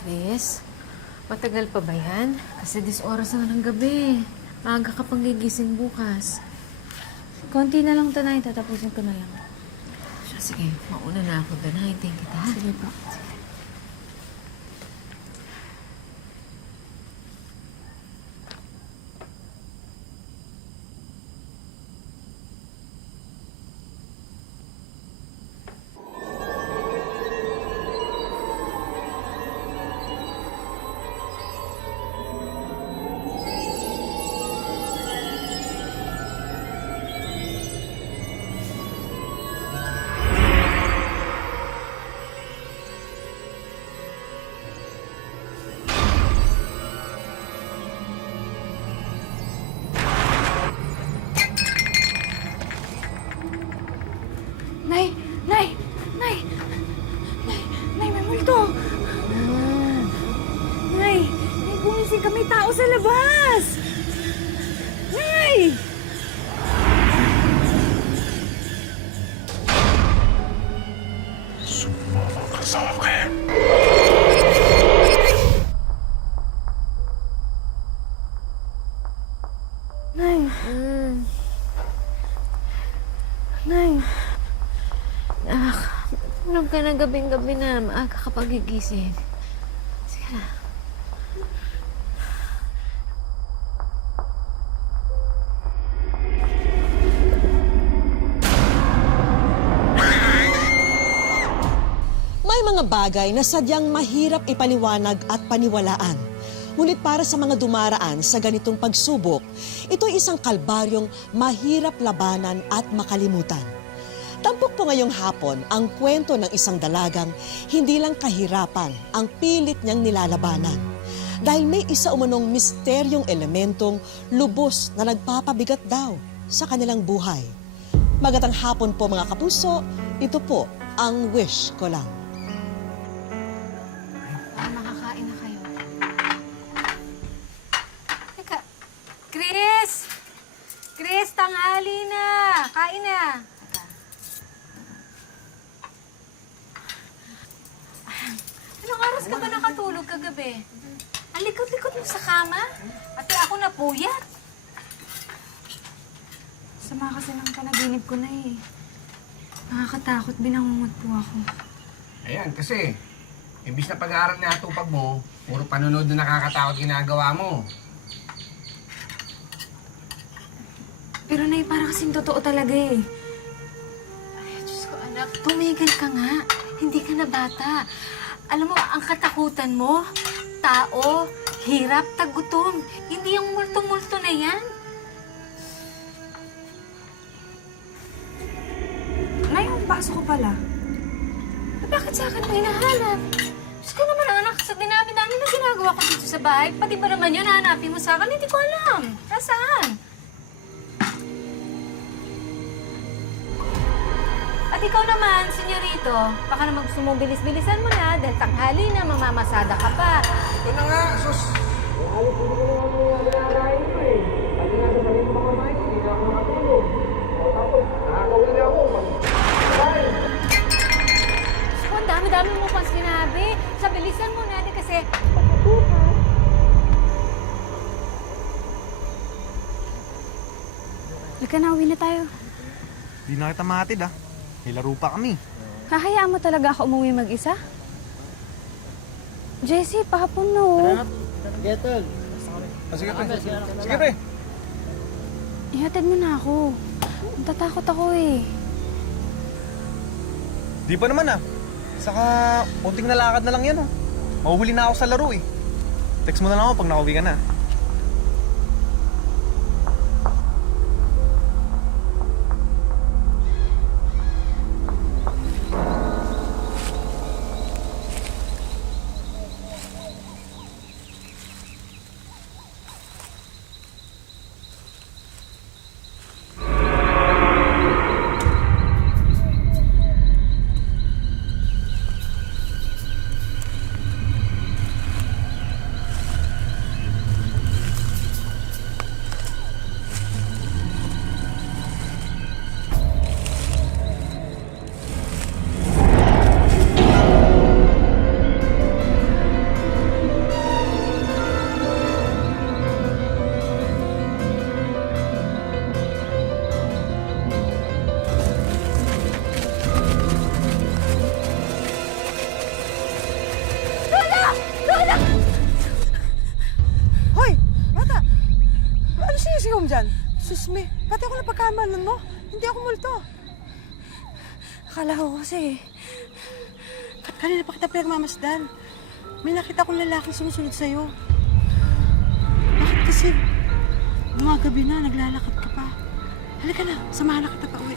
Chris, matagal pa ba yan? Kasi 10 oras na ng gabi. Maaga ka pang gigising bukas. Konti na lang, Tanay. Tatapusin ko na lang. Siya, sige, mauna na ako. Hintayin kita. Sige po. Nay! Nay! Nay! Nay! Nay, may multo! Nay! Nay, gumising ka. May tao sa labas! Nay! Sumama ka sa akin. Nay! Nay! Anak, tulog ka na gabing-gabi na. Maaga ka pang gigising. Sige na. May mga bagay na sadyang mahirap ipaliwanag at paniwalaan. Ngunit para sa mga dumaraan sa ganitong pagsubok, ito'y isang kalbaryong mahirap labanan at makalimutan. Tampok po ngayong hapon ang kwento ng isang dalagang hindi lang kahirapan ang pilit niyang nilalabanan. Dahil may isa umanong misteryong elementong lubos na nagpapabigat daw sa kanilang buhay. Magatang hapon po mga kapuso, ito po ang wish ko lang. Makakain na kayo. Teka, Chris! Chris, tanghali na! Kain na! Teka. Anong oras ka ba nakatulog kagabi? Ang likot-likot mo sa kama? Pati ako napuyat. Sama kasi ng panaginip ko na eh. Nakakatakot, binangungot po ako. Ayan, kasi, imbis na pag-aaral na atupag mo, puro panonood na nakakatakot ginagawa mo. Pero Nay, para kasing totoo talaga eh. Ay, Diyos ko, anak, tumigil ka nga. Hindi ka na bata. Alam mo, ang katakutan mo, tao, hirap, tagutom. Hindi yung multo-multo na yan. Nay, yung baso ko pala. Bakit sa akin mo hinahanap? Diyos ko naman, anak, sa dinami-dami na ginagawa ko dito sa bahay, pati ba naman yun, hahanapin mo sa akin? Hindi ko alam. Nasaan? At ikaw naman, senyorito, baka naman gusto mong bilis-bilisan mo na dahil tanghali na, mamamasada ka pa. Ito na nga, sus! Halos hindi ko naman nalalain ko eh. Pati nga sa sarili mga kamay ko, hindi na ako nakatulog. Tapos, nakakawin na ako. So, ang dami-dami mo pang sinabi. Sa bilisan mo natin kasi... Halika na, uwi na tayo. Di na kita mahatid ah. May laro pa kami. Hahayaan mo talaga ako umuwi mag-isa? Jessie, pahapon na oh. Sige pre. Sige pre. Ihatid mo na ako. Natatakot ako eh. Di pa naman ah. Saka, unting nalakad na lang yan oh. Mahuhuli na ako sa laro eh. Text mo na lang ako pag nakauwi ka na. Susme, pati ako napagkamalan mo. Hindi ako multo. Akala ko kasi, Kanina pa kita pinagmamasdan. May nakita kong lalaking sumusunod sa'yo. Bakit kasi gumagabi na, naglalakad ka pa? Halika na, samahan na kita pa uwi.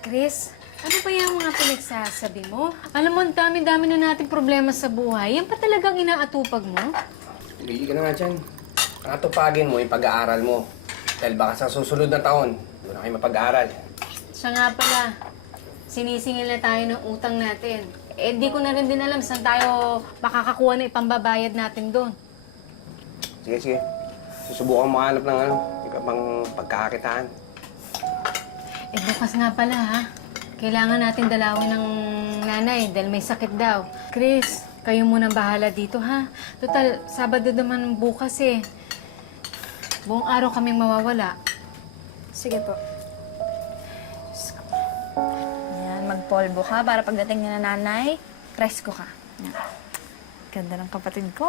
Chris, ano ba yung mga pinagsasabi mo? Alam mo, ang dami-dami na nating problema sa buhay. Yan pa talagang inaatupag mo? Hindi ka na nga dyan. Natupagin mo yung pag-aaral mo. Dahil baka sa susunod na taon, doon na kayo mapag-aaral. Siya nga pala, sinisingil na tayo ng utang natin. Eh, di ko na rin din alam saan tayo makakakuha na ipambabayad natin doon. Sige, sige. Susubukan mo hanap ng iba pang pagkakakitaan. Eh, bukas nga pala, ha? Kailangan natin dalawin ng nanay dahil may sakit daw. Chris, kayo munang bahala dito, ha? Total, Sabado naman bukas, eh. Buong araw kaming mawawala. sige po. Yan, magpolvo ka para pagdating niya na nanay, presko ka. Yan. Ganda ng kapatid ko.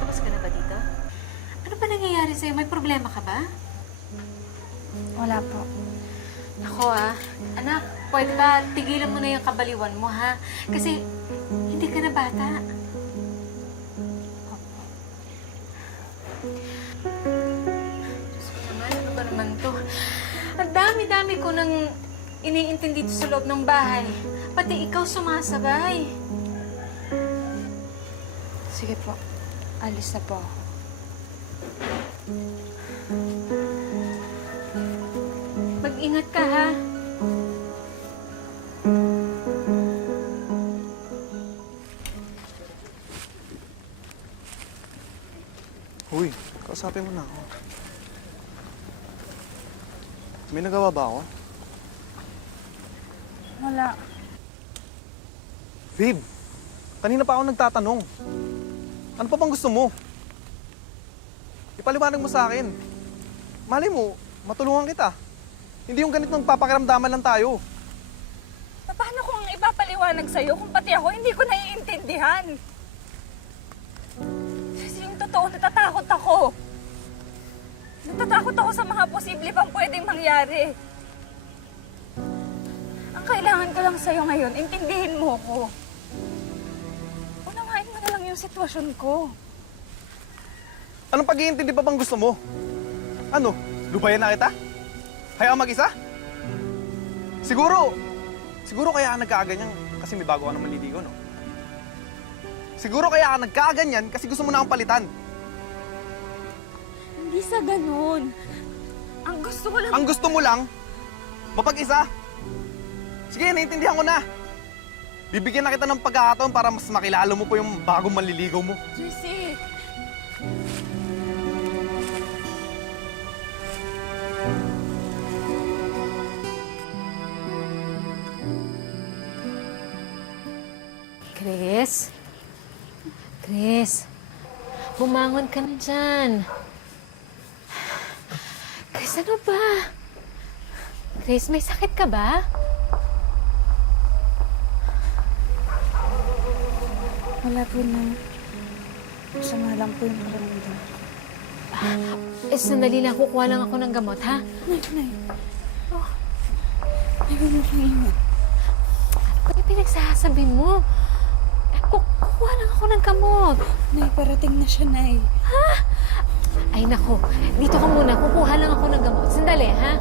Tapos ka na ba dito? Ano ba nangyayari sa'yo? May problema ka ba? Wala po. Ako, anak, pwede ba tigilan mo na yung kabaliwan mo, ha? Kasi hindi ka na bata. Diyos ko naman, ano ba naman to? Ang dami-dami ko nang iniintindi dito sa loob ng bahay. Pati ikaw sumasabay. Sige po. Alis na po ako. Mag-ingat ka, ha? Uy, kausapin mo na ako. May nagawa ba ako? Wala. Babe, kanina pa ako nagtatanong. Ano pa bang gusto mo? Ipaliwanag mo sa akin. Malay mo, matulungan kita. Hindi yung ganitong papakiramdaman lang tayo. Paano kung ipapaliwanag sa'yo kung pati ako hindi ko naiintindihan? Kasi yung totoo, natatakot ako. Natatakot ako sa mga posible pang pwedeng mangyari. Ang kailangan ko lang sa'yo ngayon, intindihin mo ko. Unawain mo na lang yung sitwasyon ko. Anong pag-iintindi pa bang gusto mo? Ano, lubayan na kita? Hayaan mag-isa? Siguro kaya ka nagkakaganyan kasi may bago ka naman liligo, no? Siguro kaya ka nagkakaganyan kasi gusto mo na akong palitan. Hindi sa ganun. Ang gusto ko lang... Ang gusto mo lang, mapag-isa. Sige, naiintindihan ko na. Bibigyan na kita ng pagkakataon para mas makilala mo po yung bagong manliligaw mo. Jesse! Chris? Chris? Bumangon ka na dyan. Chris, ano ba? Chris, may sakit ka ba? Wala po na. Masama lang po yung pakiramdam. Sandali lang. Kukuha lang ako ng gamot, ha? Nay. Nay, huwag mo kang ingat. Ano ba pinagsasabi mo? Kukuha lang ako ng gamot. Nay, parating na siya, Nay. Ay, nako. Dito ka muna. Kukuha lang ako ng gamot. Sandali, ha?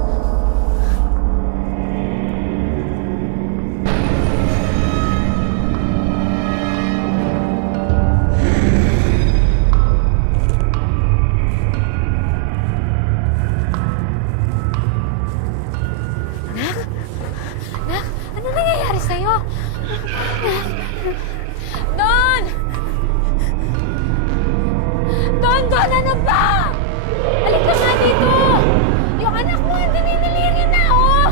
Anak, ano nangyayari sa'yo? Don! Don, ano ba? Halika ka nga dito! Yung anak mo, hindi niniliri na, oh!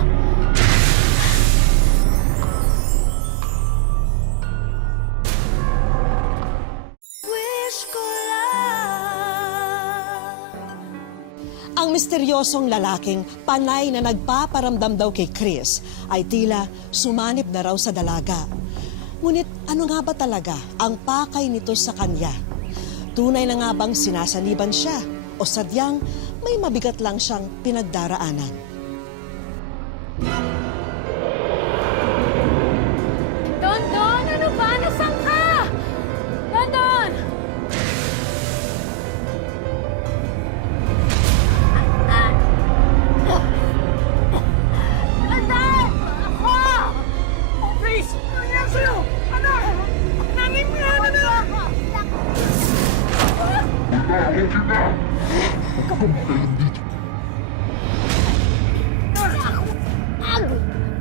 Ang misteryosong lalaking panay na nagpaparamdam daw kay Chris ay tila sumanib na raw sa dalaga. Ngunit ano nga ba talaga ang pakay nito sa kanya? Tunay na nga bang sinasaniban siya o sadyang may mabigat lang siyang pinagdaraanan? Don, ano ba? Nasaan ka? Don! Anak! Ako! Oh, please! Ano nangyari sa'yo? Anak! Nanay mo yan, anak!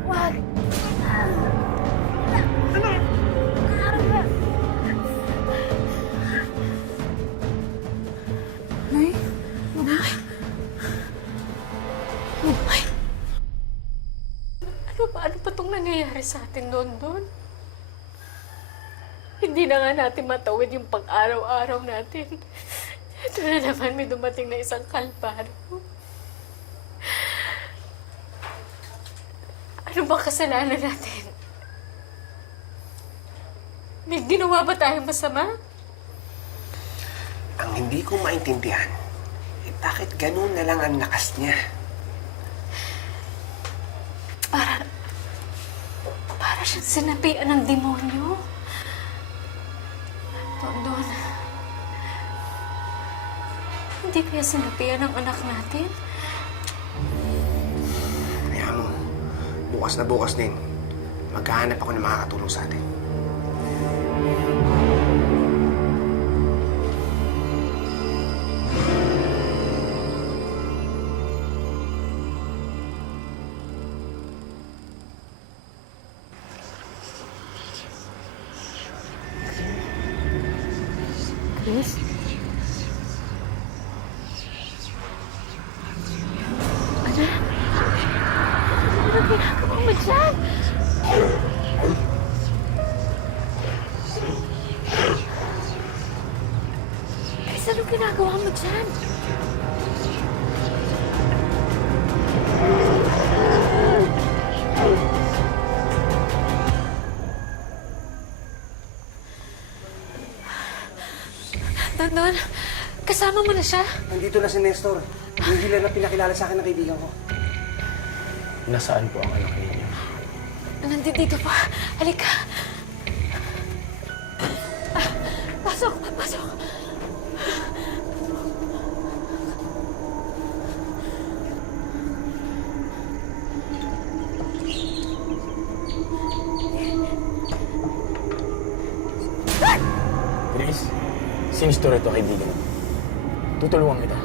Wag! Nay? Ano ba itong nangyayari sa atin, Don? Hindi na nga natin matawid yung pang-araw-araw natin. Ito na naman, may dumating na isang kalbaryo. Ano bang kasalanan natin? May ginawa ba tayong masama? Ang hindi ko maintindihan, bakit ganun na lang ang lakas niya? Para siyang sinapian ng demonyo. Don, hindi kaya sinapian ng anak natin? Kaya mo, bukas na bukas din, maghahanap ako ng makakatulong sa atin. Chris? Ano ginagawa mo dyan? Chris, ano ginagawa mo dyan? Don, kasama mo na siya? Nandito na si Nestor. Yung hila na pinakilala sa akin ng kaibigan ko. Nasaan po ang anak ninyo? Nandito pa. Halika. Pasok. Chris, sinistor ito kaibigan mo. Tutulungan kita.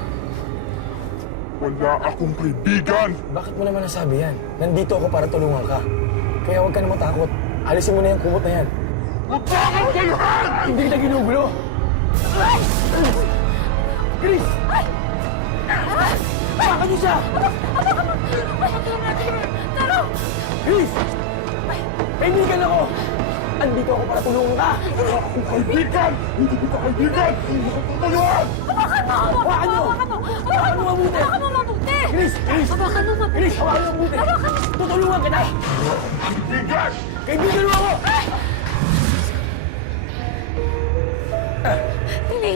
Wala akong kaibigan! Bakit mo naman nasabi yan? Nandito ako para tulungan ka. Kaya huwag ka na matakot. Alisin mo na yung kumot na yan. Huwag ka akong kailangan! Hindi kita ginugulo! Chris! Baka niyo siya! Chris! Kaibigan ako! Andito ako para tulungan ka! Wala akong kaibigan! Hindi kita kaibigan! Hindi ko tutulungan! Hawakan mo! Hawakan mo mabuti! Chris! Hawakan mo mabuti. Chris, hawakan mo mabuti! Tutulungan kita! Kaibigan! Kaibigan mo ako!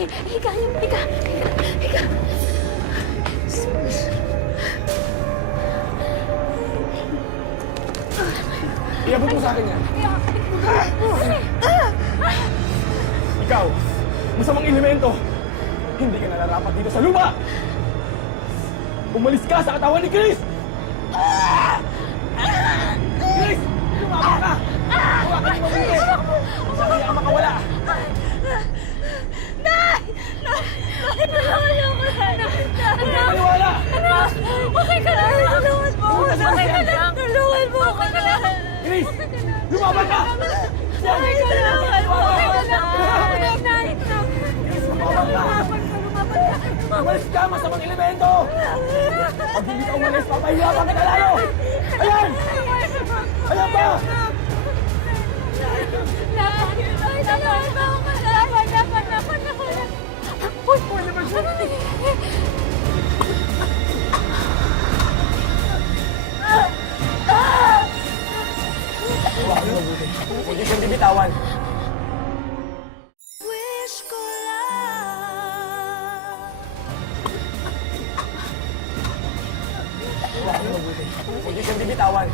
Higa, higa, higa, higa. Iabot mo sa akin yan. Ikaw, masamang elemento. Hindi ka nararapat dito sa lupa. Umalis ka sa katawan ni Chris! Chris! Lumabas ka! Huwakan mo mabuti! Sa kaya makawala! Tulungan niyo ako, Nay! Huwag ka maniwala! Okay ka lang! Tulungan mo ako! Okay ka lang! Tulungan mo ako! Chris! Lumabas ka! Okay ka lang! Okay ka lang! Nay! Chris, lumabas ka! Umalis ka, masamang elemento! Pag hindi ka umalis, papahiyapan ka na lalo! Ayan! Ayan pa! Huwag mo mabuti. Huwag niyo siyang bibitawan. Huwag mo mabuti. Huwag niyo siyang bibitawan.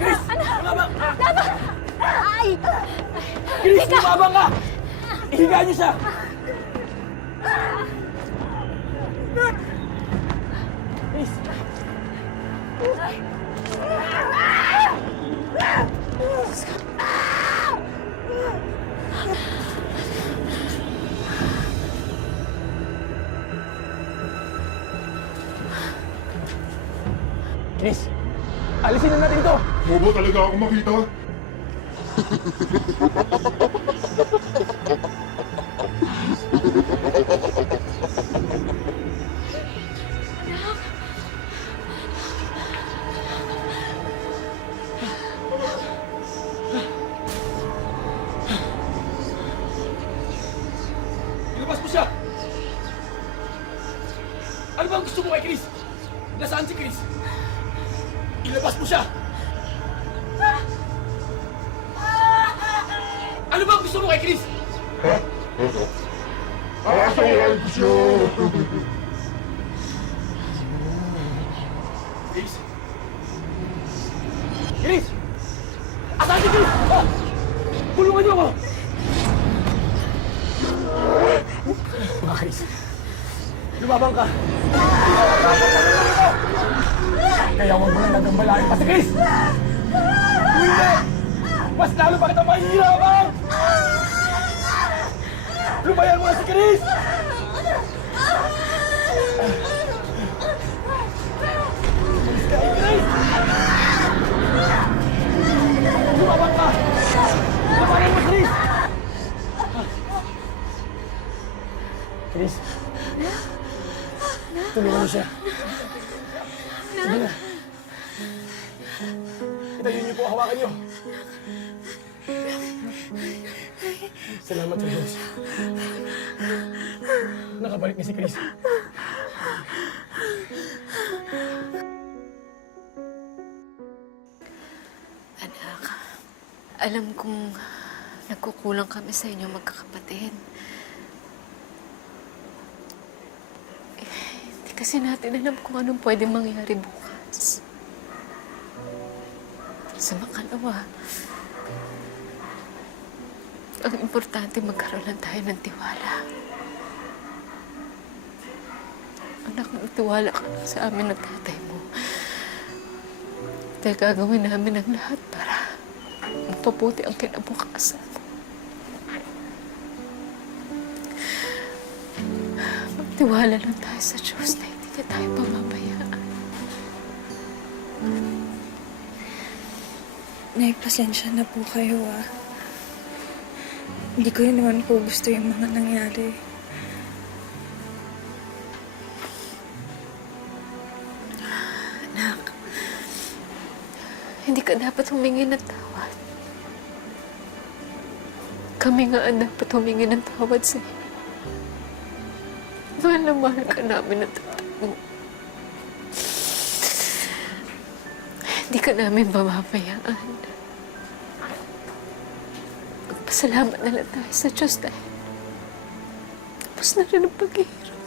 Chris! Lumabang! Chris, lumabang ka! Ihiga niyo siya! Chris! Chris, alisin na natin to! Bobo talaga ako makita. Ilabas mo siya! Ano ba ang gusto mo kay Chris? Nasaan si Chris? Ilabas mo siya! Ano ba ang gusto mo kay Chris? Asahan ko siya. Chris? Chris! Asan si Chris? Oh! Tulungan niyo ako! Mga Chris, lumabang ka! Kaya huwag mo lang nagambalain pa si Chris! Kung hindi, mas lalo pa kita mahihirapan! Lumayan mo na si Chris! Umalis ka, Chris! Lumabang ka! Lumayan mo, Chris! Chris, tulungan mo siya. Sige na. Itayin niyo po, hawakan niyo. Salamat sa Diyos. Nakabalik niya si Chris. Anak, alam kong nagkukulang kami sa inyo magkakapatid. Hindi kasi natin alam kung anong pwede mangyari bukas. Sa makalawa, ang importante magkaroon lang tayo ng tiwala. Anak, magtiwala ka lang sa amin ng tatay mo. Dahil gagawin namin ang lahat para mapabuti ang kinabukasan mo. Magtiwala lang tayo sa Diyos na hindi niya tayo pamabayaan. Nay, pasensya na po kayo, ah. Hindi ko rin naman po gusto yung mga nangyari. Anak, hindi ka dapat humingi ng tawad. Kami nga ang dapat humingi ng tawad sa iyo. Mahal na mahal ka namin ng tatay mo. Hindi ka namin pamamayaan. Pasalamat na lang tayo sa Diyos dahil tapos na rin ang paghihirap.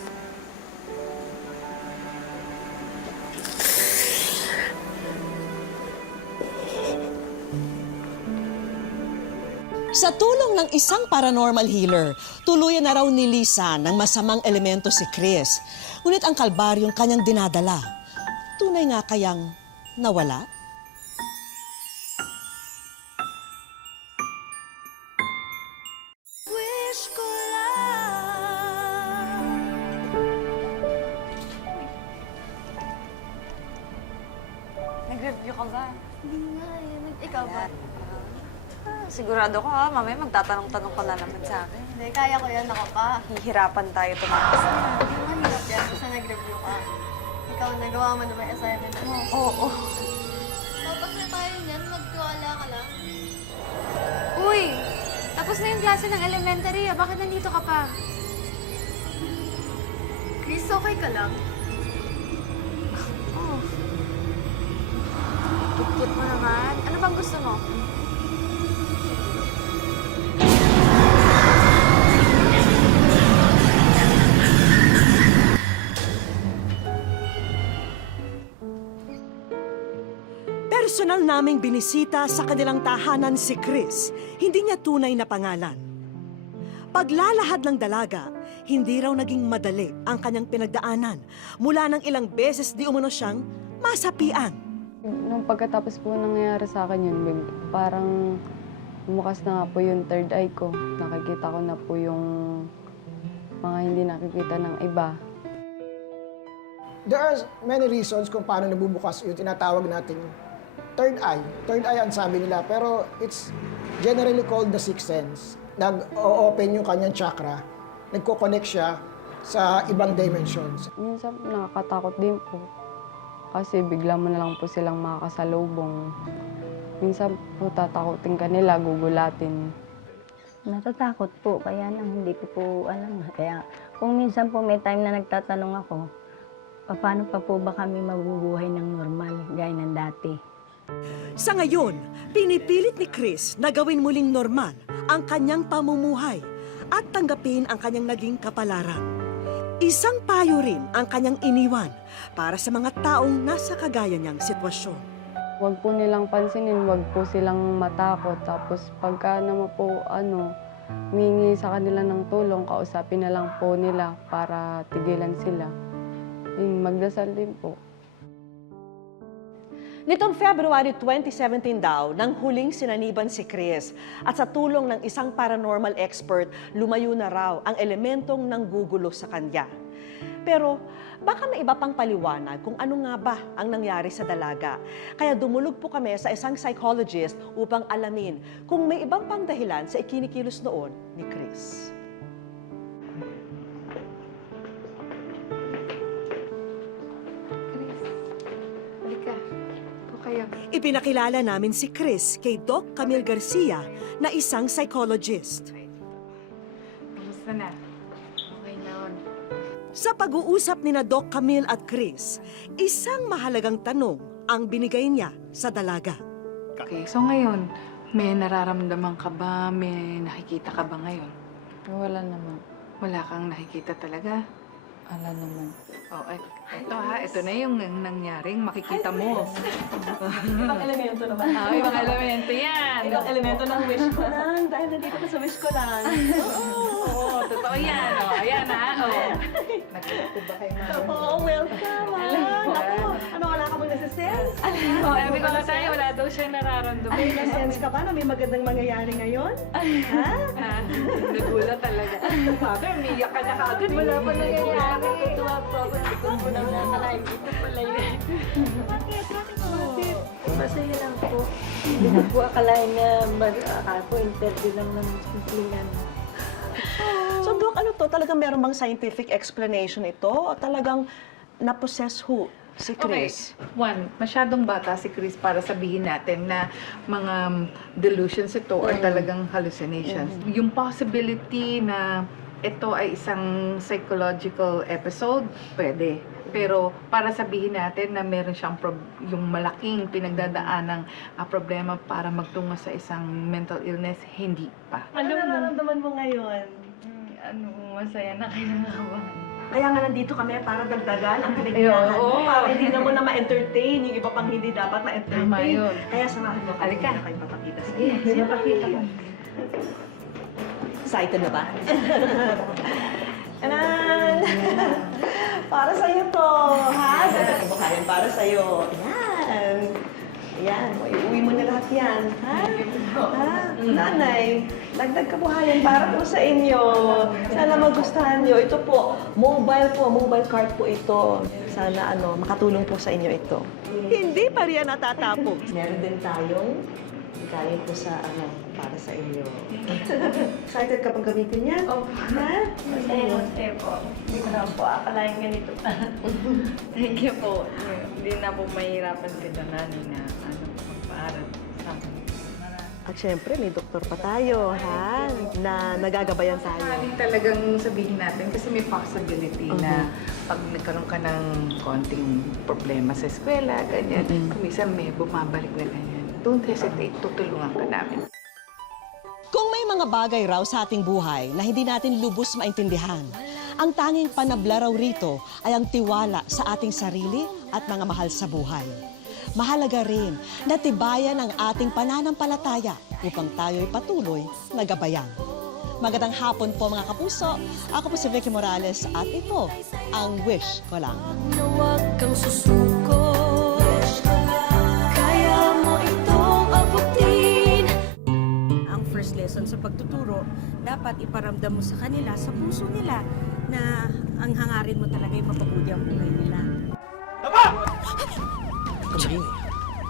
Sa tulong ng isang paranormal healer, tuluyan na raw nilisan ng masamang elemento si Chris. Ngunit ang kalbaryong kanyang dinadala, tunay nga kayang nawala? Nag-review ka ba? Hindi nga ikaw ba? Sigurado ka ha, mamaya magtatanong-tanong ka na naman sa akin. Hindi, kaya ko yan. Ako pa. Hihirapan tayo tumakas. Hindi mahirap yan. Basta nag-review ka. Ikaw, nagawa mo na ba yung assignment mo? Oo. Tapos na tayo niyan. Magtiwala ka lang. Uy! Tapos na yung klase ng elementary ah. Bakit nandito ka pa? Chris, okay ka lang? Cute mo naman. Ano bang gusto mo? Personal naming binisita sa kanilang tahanan si Chris, hindi niya tunay na pangalan. Paglalahad ng dalaga, hindi raw naging madali ang kanyang pinagdaanan mula nang ilang beses di umano siyang masapian. Nung pagkatapos po nangyayari sa akin yun, parang bumukas na nga po yung third eye ko. Nakikita ko na po yung mga hindi nakikita ng iba. There are many reasons kung paano nabubukas yung tinatawag nating third eye. Third eye ang sabi nila, pero it's generally called the sixth sense. Nag-o-open yung kanyang chakra, nagko-connect siya sa ibang dimensions. Minsan nakakatakot din po. Kasi bigla mo na lang po silang makakasalubong. Minsan po tatakotin ka nila, gugulatin. Natatakot po, kaya lang hindi ko po alam. Kaya kung minsan po may time na nagtatanong ako, paano pa po ba kami mabubuhay ng normal, gaya ng dati? Sa ngayon, pinipilit ni Chris na gawin muling normal ang kanyang pamumuhay at tanggapin ang kanyang naging kapalaran. Isang payo rin ang kanyang iniwan para sa mga taong nasa kagaya niyang sitwasyon. Huwag po nilang pansinin, huwag po silang matakot. Tapos pagka naman po, humingi sa kanila ng tulong, kausapin na lang po nila para tigilan sila. Magdasal din po. Nitong February 2017 daw, nang huling sinaniban si Chris at sa tulong ng isang paranormal expert, lumayo na raw ang elementong nanggugulo sa kanya. Pero baka may iba pang paliwanag kung ano nga ba ang nangyari sa dalaga. Kaya dumulog po kami sa isang psychologist upang alamin kung may ibang pang dahilan sa ikinikilos noon ni Chris. Ipinakilala namin si Chris kay Doc Camille Garcia na isang psychologist. Kamusta na? Okay na on. Sa pag-uusap ni na Doc Camille at Chris, isang mahalagang tanong ang binigay niya sa dalaga. Okay, so ngayon, may nararamdaman ka ba? May nakikita ka ba ngayon? Wala naman. Wala kang nakikita talaga? Wala naman. Oh, ito na yung nangyaring makikita mo. Ibang elemento naman. Ibang elemento yan. Ibang elemento ng wish ko lang. Dahil nandito ka sa wish ko lang. Oo, totoo yan. Ayan ha. Nagkakito ba kayo mga? Oo, welcome. Ako, wala ka bang nasa-sense? Sabi ko nga tayo, wala daw siyang nararamdaman. Ay, nasa-sense ka ba na may magandang mangyayari ngayon? Ha? Nagulat talaga. Sabi, umiyak ka na kaagad. Wala pa nangyayari. Tuwa po ako. Ito po naman nakalain. Ito pala yun. Bakit? Masaya lang po. Hindi ko po akalain na ako interview lang ng simplihan. So Doc, ano to? Talagang meron bang scientific explanation ito? O talagang na-possess who? Si Chris? Okay. One, masyadong bata si Chris para sabihin natin na mga delusions ito or talagang hallucinations. Yung possibility na ito ay isang psychological episode, pwede. Pero para sabihin natin na meron siyang yung malaking pinagdadaanang problema para magtungo sa isang mental illness, hindi pa. Ano nararamdaman mo ngayon? Masaya na kinakabahan. Kaya nga nandito kami para dagdagan ang pinagdaanan mo. Para hindi na mo na ma-entertain yung iba pang hindi dapat ma-entertain. Tama yun. Kaya samahan mo kami. Halika. Kayo papakita sa Sige, pakita ko. Excited na ba? Anan! Para sa'yo to, ha? Dagdag kabuhayan para sa'yo. Yan. Yan. Iuwi mo na lahat yan, ha? Ha? Nanay, dagdag kabuhayan para po sa inyo. Sana magustuhan nyo. Ito po, mobile card po ito. Sana makatulong po sa inyo ito. Hindi pa riyan natatapos. Meron din tayong galing po sa para sa inyo. Excited ka pang gamitin yan? Opo. Ha? Masaya po. Hindi ko na po akalain ganito pa. Thank you po. Hindi na po mahirapan si Donani na magpaaral sa akin. At syempre, may doktor pa tayo, ha? Na nagagabayan tayo. Maaaring talagang sabihin natin kasi may possibility na pag nagkaroon ka ng konting problema sa eskwela, ganyan, kuminsan may bumabalik na ganyan. Don't hesitate, tutulungan ka namin. Kung may mga bagay raw sa ating buhay na hindi natin lubos maintindihan, ang tanging panabla raw rito ay ang tiwala sa ating sarili at mga mahal sa buhay. Mahalaga rin na tibayan ang ating pananampalataya upang tayo'y patuloy na gabayan. Magandang hapon po mga kapuso. Ako po si Vicky Morales at ito ang Wish Ko Lang. Huwag kang susuko, kaya mo itong abutin. Ang first lesson sa pagtuturo, dapat iparamdam mo sa kanila, sa puso nila, na ang hangarin mo talaga ay mapabuti ang buhay nila.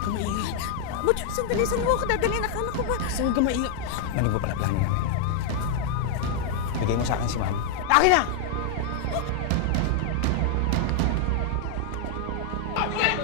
Kamaingay. But sandali, saan mo ako dadalhin? Akala ko ba? Saan kamaingay? Narinig mo pala plano namin. Bigay mo sa akin si Ma'am. Akin na! Akin!